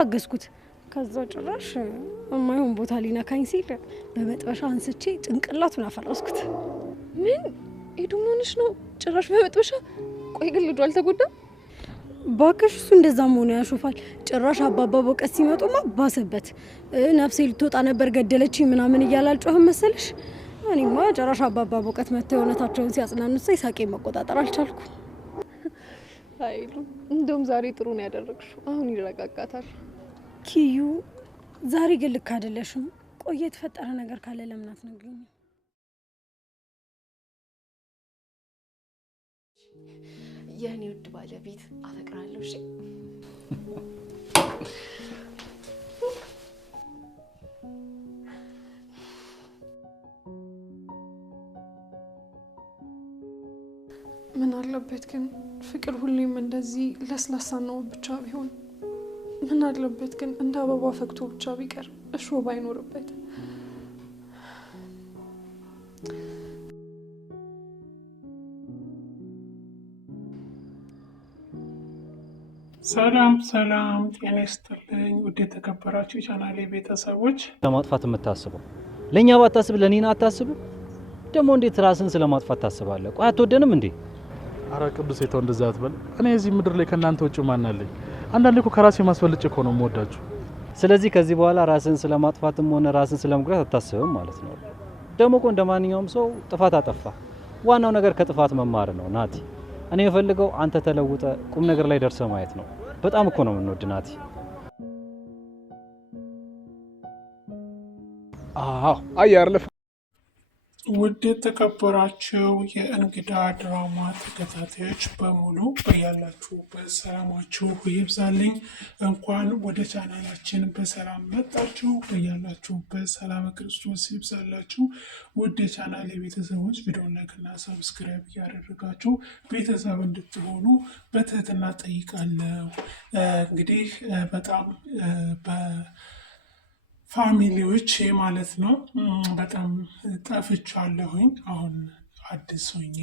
አገዝኩት። ከዛ ጭራሽ የማይሆን ቦታ ሊነካኝ ሲል በመጥበሻ አንስቼ ጭንቅላቱን አፈረስኩት። ምን ኤዱም ሆነሽ ነው? ጭራሽ በመጥበሻ? ቆይ ግን ልጁ አልተጎዳም? ባክሽ እሱ እንደዛም ሆነ ያሾፋል። ጭራሽ አባባ በቀስ ሲመጡማ ባሰበት። ነፍሴ ልትወጣ ነበር ገደለችኝ ምናምን እያላልጮህም መሰለሽ። እኔማ ጭራሽ አባባ በቀት መተው የሆነታቸውን ሲያጽናኑት ሳቄ መቆጣጠር አልቻልኩ። አይሉ እንደውም ዛሬ ጥሩ ነው ያደረግሽው። አሁን ይረጋጋታል። ኪዩ ዛሬ ግን ልክ አይደለሽም። ቆይ የተፈጠረ ነገር ካለ ለምን አትነግሪኝም? የኔ ውድ ባለቤት አፈቅራለሁ። እሺ ምን አለበት ግን ፍቅር ሁሌም እንደዚህ ለስላሳ ነው ብቻ ቢሆን? ምን አለበት ግን እንደ አበባ ፈክቶ ብቻ ቢቀር እሾህ ባይኖርበት? ሰላም ሰላም፣ ጤና ይስጥልኝ ውድ የተከበራችሁ የቻናሌ ቤተሰቦች። ለማጥፋት የምታስበው ለኛ ባታስብ ለኔና አታስብ። ደግሞ እንዴት ራስን ስለማጥፋት ታስባለህ? ቆይ አትወደንም እንዴ? አረ ቅዱስ የተው እንደዛ አትበል። እኔ እዚህ ምድር ላይ ከናንተ ውጭ ማን አለኝ? አንዳንዴ እኮ ከራሴ ማስፈልጭ እኮ ነው የምወዳችሁ። ስለዚህ ከዚህ በኋላ ራስን ስለማጥፋትም ሆነ ራስን ስለመጉዳት አታስብም ማለት ነው። ደግሞ እኮ እንደማንኛውም ሰው ጥፋት አጠፋ። ዋናው ነገር ከጥፋት መማር ነው ናቲ። እኔ የፈልገው አንተ ተለውጠ ቁም ነገር ላይ ደርሰ ማየት ነው። በጣም እኮ ነው የምንወድ ናቲ። አያርለፍ ውድ የተከበራችሁ የእንግዳ ድራማ ተከታታዮች በሙሉ በያላችሁበት ሰላማችሁ ይብዛልኝ። እንኳን ወደ ቻናላችን በሰላም መጣችሁ። በያላችሁበት ሰላም ክርስቶስ ይብዛላችሁ። ውድ የቻናል የቤተሰቦች ቪዲዮን ላይክና ሰብስክራይብ እያደረጋችሁ ቤተሰብ እንድትሆኑ በትህትና ጠይቃለሁ። እንግዲህ በጣም ፋሚሊዎች ማለት ነው በጣም ጠፍቻለሁኝ። አሁን አዲስ ሆኜ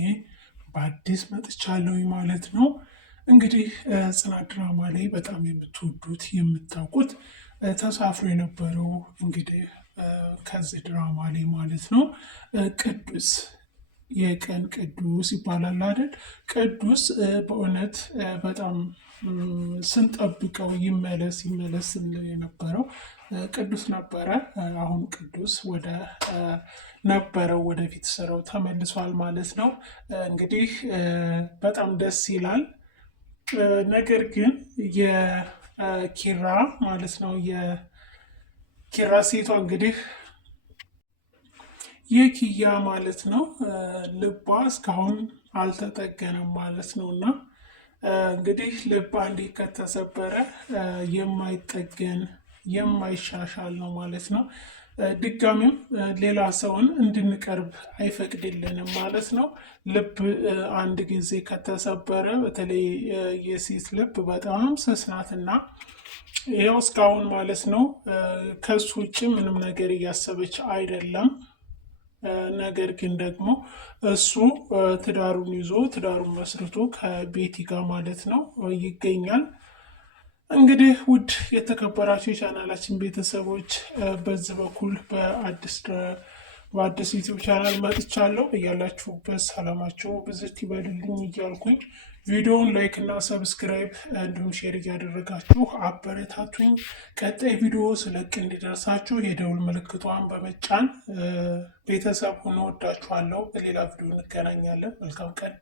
በአዲስ መጥቻለሁኝ ማለት ነው። እንግዲህ ጽናት ድራማ ላይ በጣም የምትወዱት የምታውቁት ተሳፍሮ የነበረው እንግዲህ ከዚህ ድራማ ላይ ማለት ነው ቅዱስ የቀን ቅዱስ ይባላል አይደል? ቅዱስ በእውነት በጣም ስንጠብቀው ይመለስ የነበረው ቅዱስ ነበረ። አሁን ቅዱስ ወደ ነበረው ወደፊት ስራው ተመልሷል ማለት ነው። እንግዲህ በጣም ደስ ይላል። ነገር ግን የኪራ ማለት ነው የኪራ ሴቷ እንግዲህ የኪያ ማለት ነው ልቧ እስካሁን አልተጠገነም ማለት ነው። እና እንግዲህ ልብ አንዴ ከተሰበረ የማይጠገን የማይሻሻል ነው ማለት ነው። ድጋሚም ሌላ ሰውን እንድንቀርብ አይፈቅድልንም ማለት ነው። ልብ አንድ ጊዜ ከተሰበረ በተለይ የሴት ልብ በጣም ስስ ናትና ያው እስካሁን ማለት ነው ከሱ ውጭ ምንም ነገር እያሰበች አይደለም። ነገር ግን ደግሞ እሱ ትዳሩን ይዞ ትዳሩን መስርቶ ከቤቲ ጋር ማለት ነው ይገኛል። እንግዲህ ውድ የተከበራችሁ የቻናላችን ቤተሰቦች በዚህ በኩል በአዲስ ዩቲዩብ ቻናል መጥቻለሁ። እያላችሁበት ሰላማችሁ ብዝት ይበልልኝ እያልኩኝ ቪዲዮውን ላይክ እና ሰብስክራይብ እንዲሁም ሼር እያደረጋችሁ አበረታቱኝ። ቀጣይ ቪዲዮ ስለቅ እንዲደርሳችሁ የደውል ምልክቷን በመጫን ቤተሰብ ሆኖ ወዳችኋለሁ። በሌላ ቪዲዮ እንገናኛለን። መልካም ቀን